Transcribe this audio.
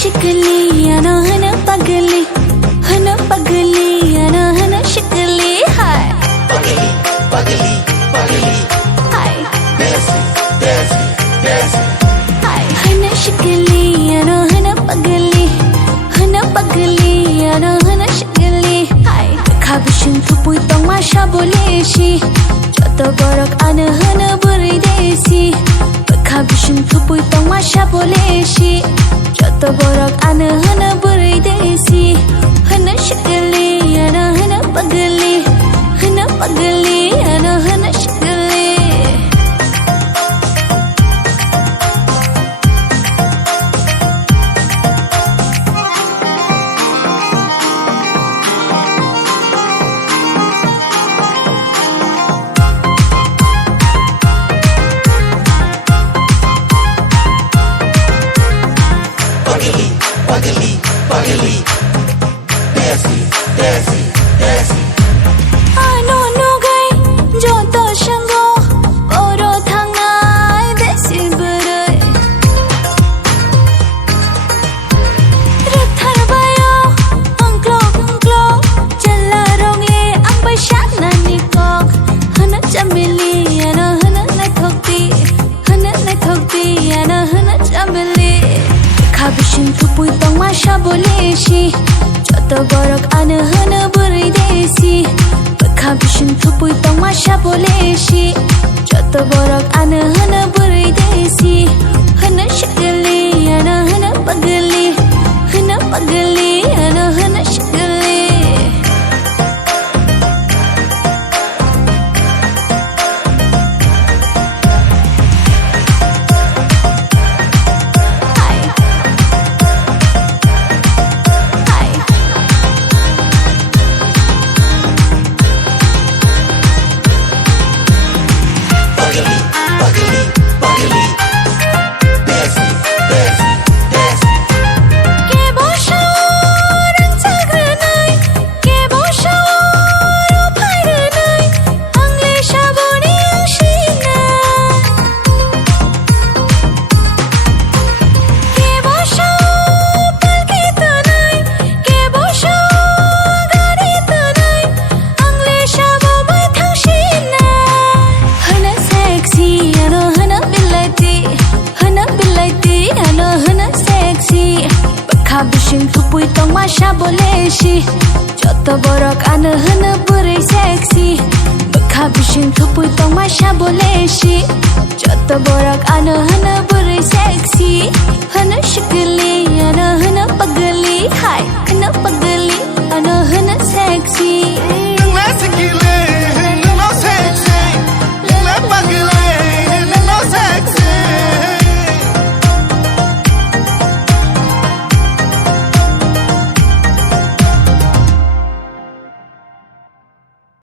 शिकली हन पगली हन शिकली हाय पगली पगली पगली हाय देसी देसी देसी हाय हन शिकली हन पगली हन शिकली हाय खाबिसिन थुपुय तंग माशा बोलेशी जत गरक आनो हन बुरै देसी खाबिसिन थुपुय तंग माशा बोलेशी जत गरक आनो हन बुरै देसी हन शिकली हन पगली हन शिकली पगली पगली पगली देसी देसी देसी Ano nugay joto shango oro thangai desi burai rathar bayo angklo jalla rongle ang bai shat na ni kok hana chamili ana hana nai thokti ana hana chamili khabishin thupui tang ma sha boleshi joto gorok ana hana burai desi खाबिसिन थुपुय तंग माशा बोलेशी जत गरक आनो हन बुरै देसी हन शिकली हन पगली हन शिकली हाय हाय पगली पगली पगली देसी देसी देसी के बोशारन जाग्रोनाय के बोशार फायरोनाय आंले शाबोनि आंशिना के बोशार पालकेतनाय के बोशार गारितनाय आंले शाबो bai थांशिना हन सेक्सी हन बिलायती हन सेक्सी खाबिसिन थुपुय तंग माशा बोलेशी जत गरक आनो हन बुरै सेक्सी खाबिसिन थुपुय तंग माशा बोलेशी जत गरक आनो हन बुरै सेक्सी हन शिकली हन